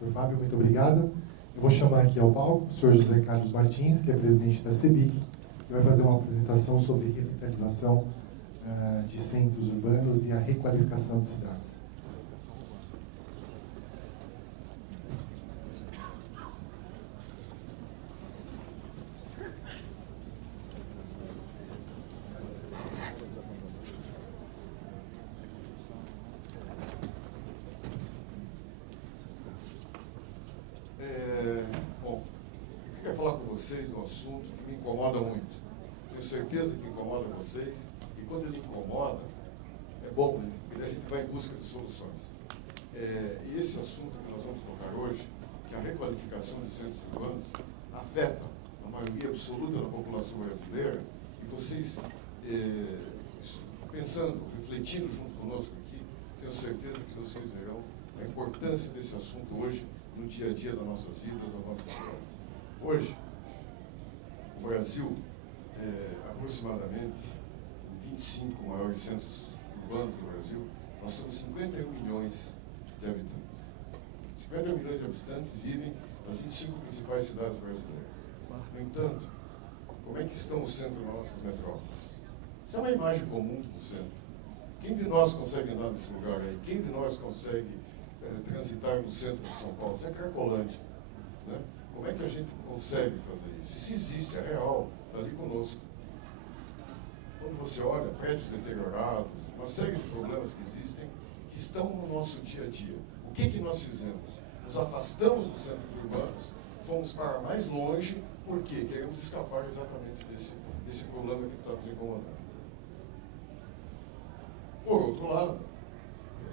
Doutor Fábio, muito obrigado. Eu vou chamar aqui ao palco o senhor José Carlos Martins, que é presidente da CEBIC, que vai fazer uma apresentação sobre revitalização de centros urbanos e a requalificação de cidades. Bom, eu queria falar com vocês de um assunto que me incomoda muito. Tenho certeza que incomoda vocês, e quando ele incomoda, é bom, né? Porque a gente vai em busca de soluções. E esse assunto que nós vamos tocar hoje, que é a requalificação de centros urbanos, afeta a maioria absoluta da população brasileira, e vocês, pensando, refletindo junto conosco aqui, tenho certeza que vocês verão a importância desse assunto hoje no dia a dia das nossas vidas, das nossas cidades. Hoje, o Brasil, aproximadamente 25 maiores centros urbanos do Brasil, nós temos 51 milhões de habitantes. 50 milhões de habitantes vivem nas 25 principais cidades brasileiras. No entanto, como é que estão os centros das nossas metrópoles? Isso é uma imagem comum do centro. Quem de nós consegue andar nesse lugar aí? Quem de nós consegue transitar no centro de São Paulo? Isso é Cracolândia, né? Como é que a gente consegue fazer isso? Isso existe, é real, está ali conosco. Quando você olha, prédios deteriorados, uma série de problemas que existem, que estão no nosso dia a dia. O que nós fizemos? Nos afastamos dos centros urbanos, fomos para mais longe, porque queremos escapar exatamente desse problema que está nos incomodando. Por outro lado,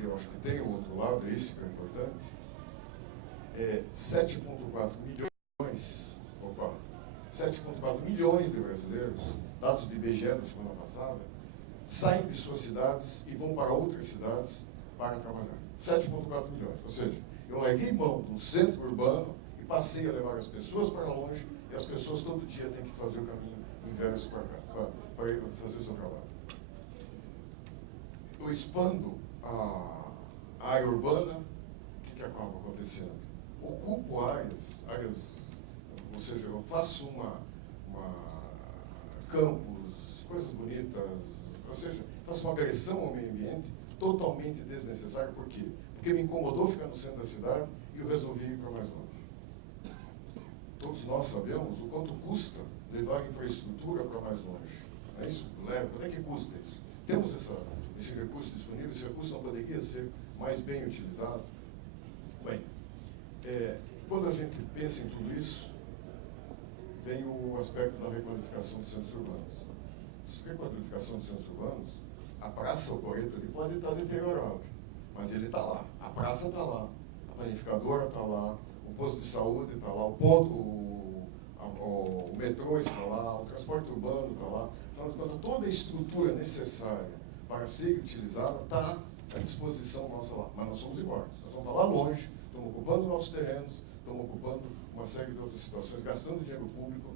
e eu acho que tem o outro lado, esse que é importante, 7,4 milhões de brasileiros, dados do IBGE da semana passada, saem de suas cidades e vão para outras cidades para trabalhar. 7,4 milhões. Ou seja, eu larguei mão do centro urbano e passei a levar as pessoas para longe, e as pessoas todo dia têm que fazer o caminho inverso para cá, para ir fazer o seu trabalho. Eu expando a área urbana, o que acaba acontecendo? Ocupo áreas, ou seja, eu faço campos, coisas bonitas, ou seja, faço uma agressão ao meio ambiente totalmente desnecessária. Por quê? Porque me incomodou ficar no centro da cidade e eu resolvi ir para mais longe. Todos nós sabemos o quanto custa levar infraestrutura para mais longe. Não é isso? Quanto é que custa isso? Temos esse recurso disponível, esse recurso não poderia ser mais bem utilizado? Bem, quando a gente pensa em tudo isso, vem o aspecto da requalificação dos centros urbanos. A requalificação dos centros urbanos, a praça Alcoreto ali pode estar deteriorado, mas ele está lá, a praça está lá, a planificadora está lá, o posto de saúde está lá, o metrô está lá, o transporte urbano está lá. Afinal de contas, toda a estrutura necessária para ser utilizada está à disposição nossa lá. Mas nós somos iguais. Nós vamos lá longe, estamos ocupando novos terrenos, estamos ocupando uma série de outras situações, gastando dinheiro público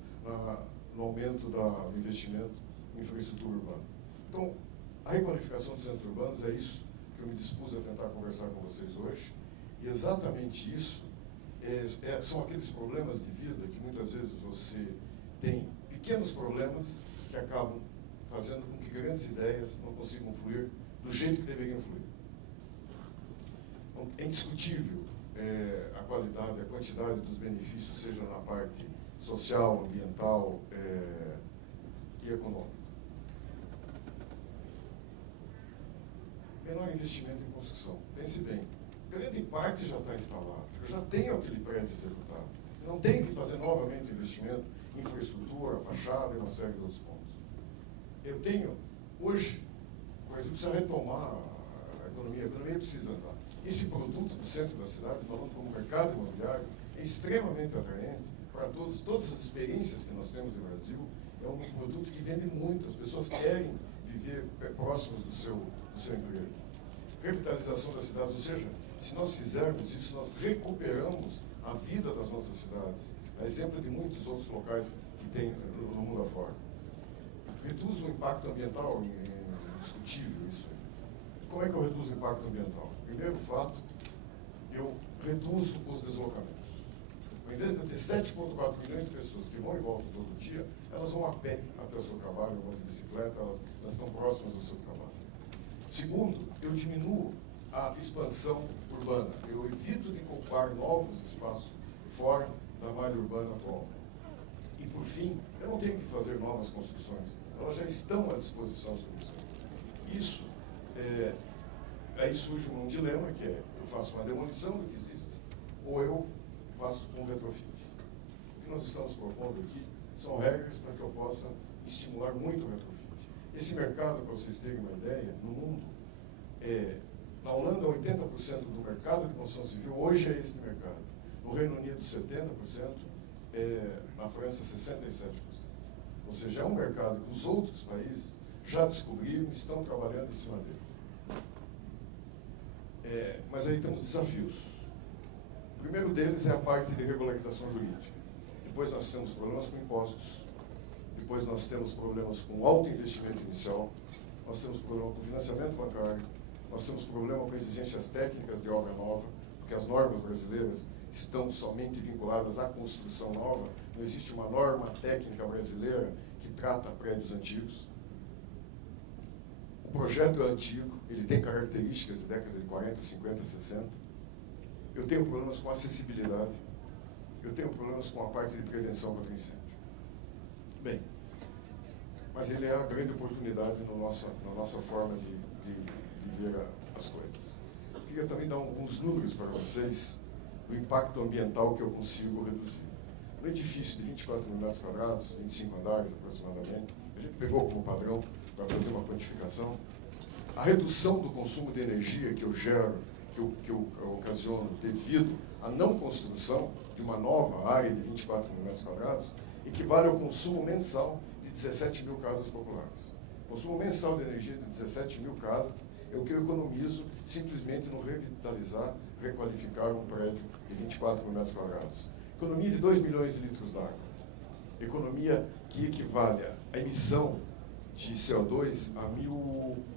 no aumento do investimento em infraestrutura urbana. Então, a requalificação dos centros urbanos é isso que eu me dispus a tentar conversar com vocês hoje. E exatamente isso são aqueles problemas de vida que muitas vezes você tem pequenos problemas que acabam fazendo com que grandes ideias não consigam fluir do jeito que deveriam fluir. Então, é indiscutível a qualidade, a quantidade dos benefícios, seja na parte social, ambiental e econômica. Menor investimento em construção. Pense bem, grande parte já está instalado. Eu já tenho aquele prédio executado. Eu não tenho que fazer novamente investimento em infraestrutura, fachada e uma série de outros pontos. Eu tenho, hoje, o Brasil precisa retomar a economia precisa andar. Esse produto do centro da cidade, falando como mercado imobiliário, é extremamente atraente para todos. Todas as experiências que nós temos no Brasil, é um produto que vende muito. As pessoas querem viver próximos do seu emprego. Revitalização das cidades, ou seja, se nós fizermos isso, nós recuperamos a vida das nossas cidades. A exemplo de muitos outros locais que tem no mundo afora. Reduz o impacto ambiental, é indiscutível isso. Como é que eu reduzo o impacto ambiental? Primeiro fato, eu reduzo os deslocamentos. Ao invés de eu ter 7,4 milhões de pessoas que vão e voltam todo dia, elas vão a pé até o seu trabalho, vão de bicicleta, elas estão próximas do seu trabalho. Segundo, eu diminuo a expansão urbana. Eu evito de ocupar novos espaços fora da malha urbana atual. E, por fim, eu não tenho que fazer novas construções. Elas já estão à disposição dos municípios. Isso, aí surge um dilema, que é, eu faço uma demolição do que existe, ou eu faço um retrofit. O que nós estamos propondo aqui são regras para que eu possa estimular muito o retrofit. Esse mercado, para vocês terem uma ideia, no mundo, na Holanda, 80% do mercado de construção civil hoje é esse mercado. No Reino Unido, 70%, na França, 67%. Ou seja, é um mercado que os outros países já descobriram e estão trabalhando em cima dele. Mas aí temos desafios. O primeiro deles é a parte de regularização jurídica. Depois nós temos problemas com impostos. Depois nós temos problemas com alto investimento inicial. Nós temos problema com financiamento bancário. Nós temos problema com exigências técnicas de obra nova, porque as normas brasileiras estão somente vinculadas à construção nova. Não existe uma norma técnica brasileira que trata prédios antigos. O projeto é antigo, ele tem características de década de 40, 50, 60. Eu tenho problemas com acessibilidade. Eu tenho problemas com a parte de prevenção contra incêndio. Bem, mas ele é a grande oportunidade na nossa forma de ver as coisas. Eu queria também dar alguns números para vocês do impacto ambiental que eu consigo reduzir. Um edifício de 24 mil metros quadrados, 25 andares aproximadamente, a gente pegou como padrão para fazer uma quantificação. A redução do consumo de energia que eu gero, que eu ocasiono devido à não construção de uma nova área de 24 mil metros quadrados, equivale ao consumo mensal de 17 mil casas populares. O consumo mensal de energia de 17 mil casas é o que eu economizo simplesmente no revitalizar, requalificar um prédio de 24 mil metros quadrados. Economia de 2 milhões de litros d'água. Economia que equivale à emissão de CO2 a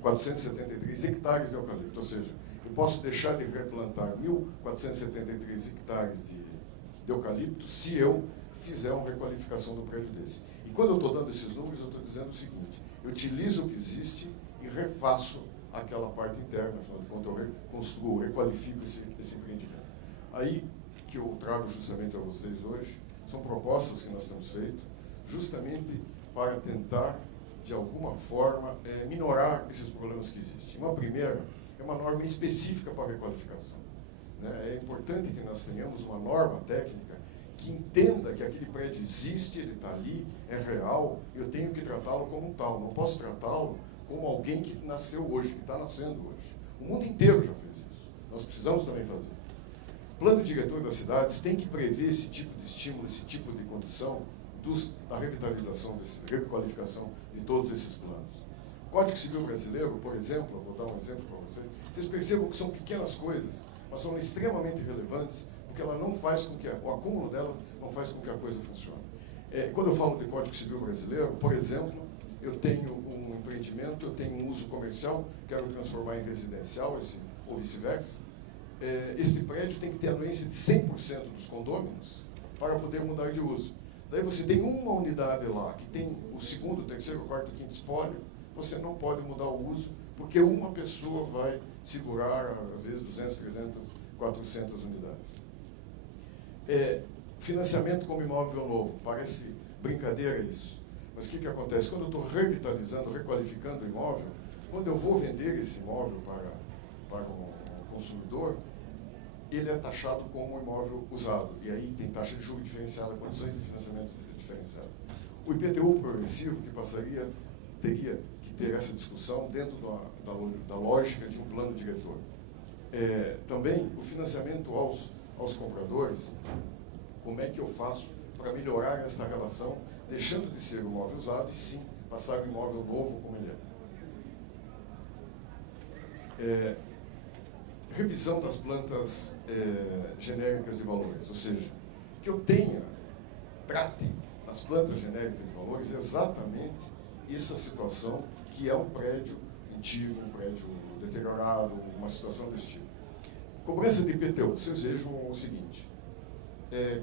1.473 hectares de eucalipto. Ou seja, eu posso deixar de replantar 1.473 hectares de eucalipto se eu fizer uma requalificação do prédio desse. E quando eu estou dando esses números, eu estou dizendo o seguinte: eu utilizo o que existe e refaço aquela parte interna, afinal de contas, eu reconstruo, requalifico esse empreendimento. Aí, que eu trago justamente a vocês hoje, são propostas que nós temos feito, justamente para tentar, de alguma forma, minorar esses problemas que existem. Uma primeira é uma norma específica para a requalificação. É importante que nós tenhamos uma norma técnica que entenda que aquele prédio existe, ele está ali, é real, eu tenho que tratá-lo como tal, não posso tratá-lo como alguém que nasceu hoje, que está nascendo hoje. O mundo inteiro já fez isso. Nós precisamos também fazer. O plano diretor das cidades tem que prever esse tipo de estímulo, esse tipo de condição da revitalização, da requalificação de todos esses planos. O Código Civil Brasileiro, por exemplo, eu vou dar um exemplo para vocês, vocês percebam que são pequenas coisas, mas são extremamente relevantes, porque ela não faz com que, o acúmulo delas não faz com que a coisa funcione. Quando eu falo de Código Civil Brasileiro, por exemplo, eu tenho um empreendimento, eu tenho um uso comercial, quero transformar em residencial, ou vice-versa. Este prédio tem que ter anuência de 100% dos condôminos para poder mudar de uso. Daí você tem uma unidade lá que tem o segundo, terceiro, quarto, quinto espólio, você não pode mudar o uso, porque uma pessoa vai segurar, às vezes, 200, 300, 400 unidades. Financiamento como imóvel novo, parece brincadeira isso. Mas o que acontece? Quando eu estou revitalizando, requalificando o imóvel, quando eu vou vender esse imóvel para um consumidor, ele é taxado como imóvel usado. E aí tem taxa de juros diferenciada, condições de financiamento diferenciadas. O IPTU progressivo teria que ter essa discussão dentro da lógica de um plano diretor. Também o financiamento aos compradores, como é que eu faço para melhorar essa relação, deixando de ser um imóvel usado e sim passar um imóvel novo como ele é. Revisão das plantas genéricas de valores, ou seja, que eu trate nas plantas genéricas de valores exatamente essa situação que é um prédio antigo, um prédio deteriorado, uma situação desse tipo. Cobrança de IPTU. Vocês vejam o seguinte.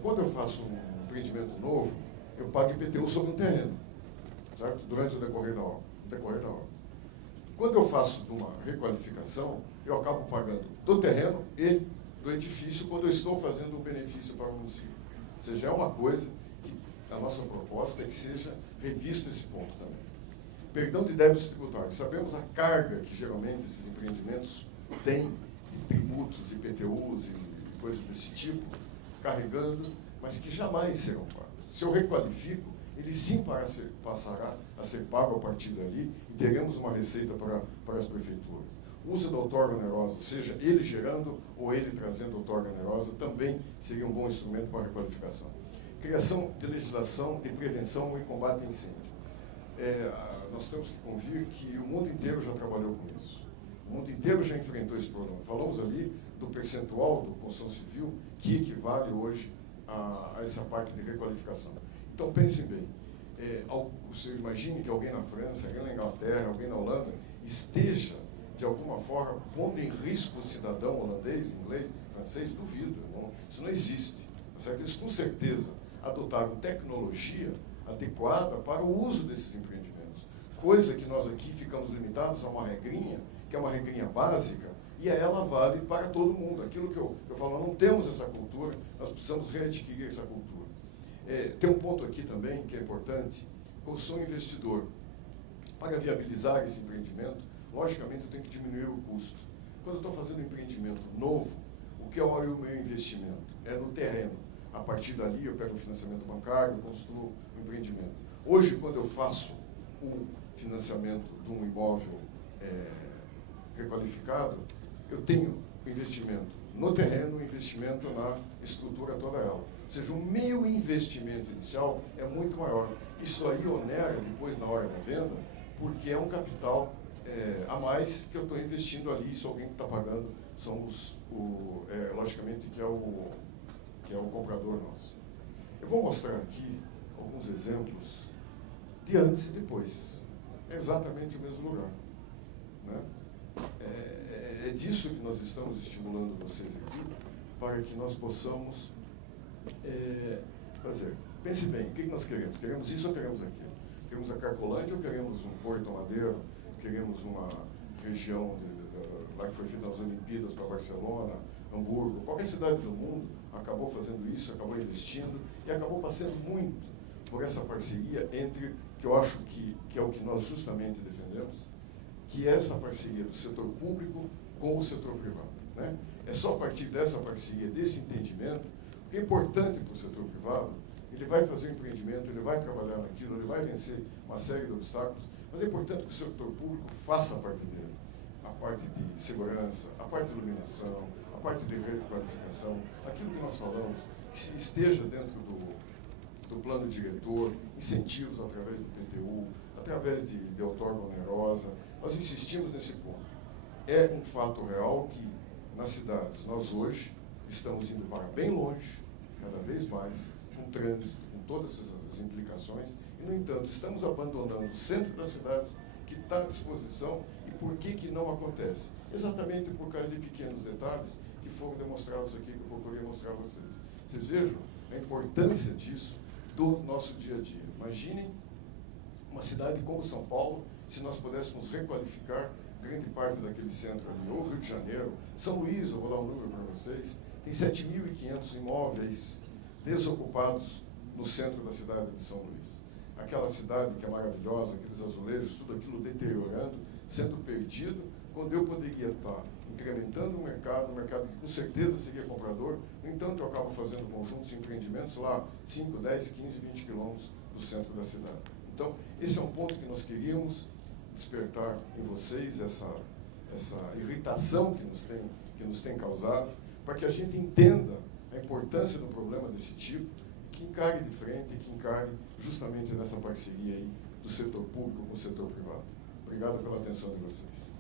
Quando eu faço um empreendimento novo, eu pago IPTU sobre um terreno, certo? Durante o decorrer da obra. Quando eu faço uma requalificação, eu acabo pagando do terreno e do edifício quando eu estou fazendo um benefício para o município. Ou seja, é uma coisa que a nossa proposta é que seja revisto esse ponto também. Perdão de débitos tributários. Sabemos a carga que geralmente esses empreendimentos têm de tributos, IPTUs e coisas desse tipo, carregando, mas que jamais serão pagos. Se eu requalifico, ele sim passará a ser pago a partir dali e teremos uma receita para as prefeituras. O uso da outorga onerosa, seja ele gerando ou ele trazendo outorga onerosa, também seria um bom instrumento para a requalificação. Criação de legislação de prevenção e combate a incêndio. Nós temos que convir que o mundo inteiro já trabalhou com isso. O mundo inteiro já enfrentou esse problema. Falamos ali do percentual do construção civil que equivale hoje a essa parte de requalificação. Então, pensem bem. Você imagine que alguém na França, alguém na Inglaterra, alguém na Holanda esteja, de alguma forma, pondo em risco o cidadão holandês, inglês, francês, duvido. Isso não existe. Certo? Eles, com certeza, adotaram tecnologia adequada para o uso desses empreendimentos. Coisa que nós aqui ficamos limitados a uma regrinha, que é uma regrinha básica, e ela vale para todo mundo. Aquilo que eu falo, não temos essa cultura, nós precisamos readquirir essa cultura. Tem um ponto aqui também que é importante, eu sou um investidor. Para viabilizar esse empreendimento, logicamente eu tenho que diminuir o custo. Quando eu estou fazendo um empreendimento novo, o que é o meu investimento? É no terreno. A partir dali eu pego o financiamento bancário, construo um empreendimento. Hoje, quando eu faço um financiamento de um imóvel requalificado, eu tenho o investimento no terreno, o investimento na estrutura toda ela. Ou seja, o meu investimento inicial é muito maior. Isso aí onera depois na hora da venda, porque é um capital a mais que eu estou investindo ali. Isso alguém que está pagando são logicamente, que é o comprador nosso. Eu vou mostrar aqui alguns exemplos de antes e depois. É exatamente o mesmo lugar. Né? É disso que nós estamos estimulando vocês aqui, para que nós possamos fazer. Pense bem, o que nós queremos? Queremos isso ou queremos aquilo? Queremos a Carcolândia ou queremos um Porto Madeira? Queremos uma região lá que foi feita nas Olimpíadas para Barcelona, Hamburgo? Qualquer cidade do mundo acabou fazendo isso, acabou investindo e acabou passando muito por essa parceria entre, que eu acho que é o que nós justamente defendemos, que é essa parceria do setor público com o setor privado. Né? É só a partir dessa parceria, desse entendimento, que é importante para o setor privado, ele vai fazer o empreendimento, ele vai trabalhar naquilo, ele vai vencer uma série de obstáculos, mas é importante que o setor público faça a parte dele. A parte de segurança, a parte de iluminação, a parte de requalificação, aquilo que nós falamos, que esteja dentro do plano diretor, incentivos através do PTU, através de outorga onerosa. Nós insistimos nesse ponto. É um fato real que, nas cidades, nós hoje estamos indo para bem longe, cada vez mais, com trânsito, com todas as implicações, e, no entanto, estamos abandonando o centro das cidades, que está à disposição. E por que não acontece? Exatamente por causa de pequenos detalhes que foram demonstrados aqui, que eu procurei mostrar a vocês. Vocês vejam a importância disso do nosso dia a dia. Imaginem uma cidade como São Paulo, se nós pudéssemos requalificar grande parte daquele centro ali, ou Rio de Janeiro, São Luís, eu vou dar um número para vocês, tem 7.500 imóveis desocupados no centro da cidade de São Luís. Aquela cidade que é maravilhosa, aqueles azulejos, tudo aquilo deteriorando, sendo perdido, quando eu poderia estar incrementando o mercado que com certeza seria comprador. No entanto, eu acabo fazendo conjuntos de empreendimentos lá 5, 10, 15, 20 quilômetros do centro da cidade. Então, esse é um ponto que nós queríamos despertar em vocês, essa irritação que nos tem causado, para que a gente entenda a importância do problema desse tipo, que encare de frente e que encare justamente nessa parceria aí do setor público com o setor privado. Obrigado pela atenção de vocês.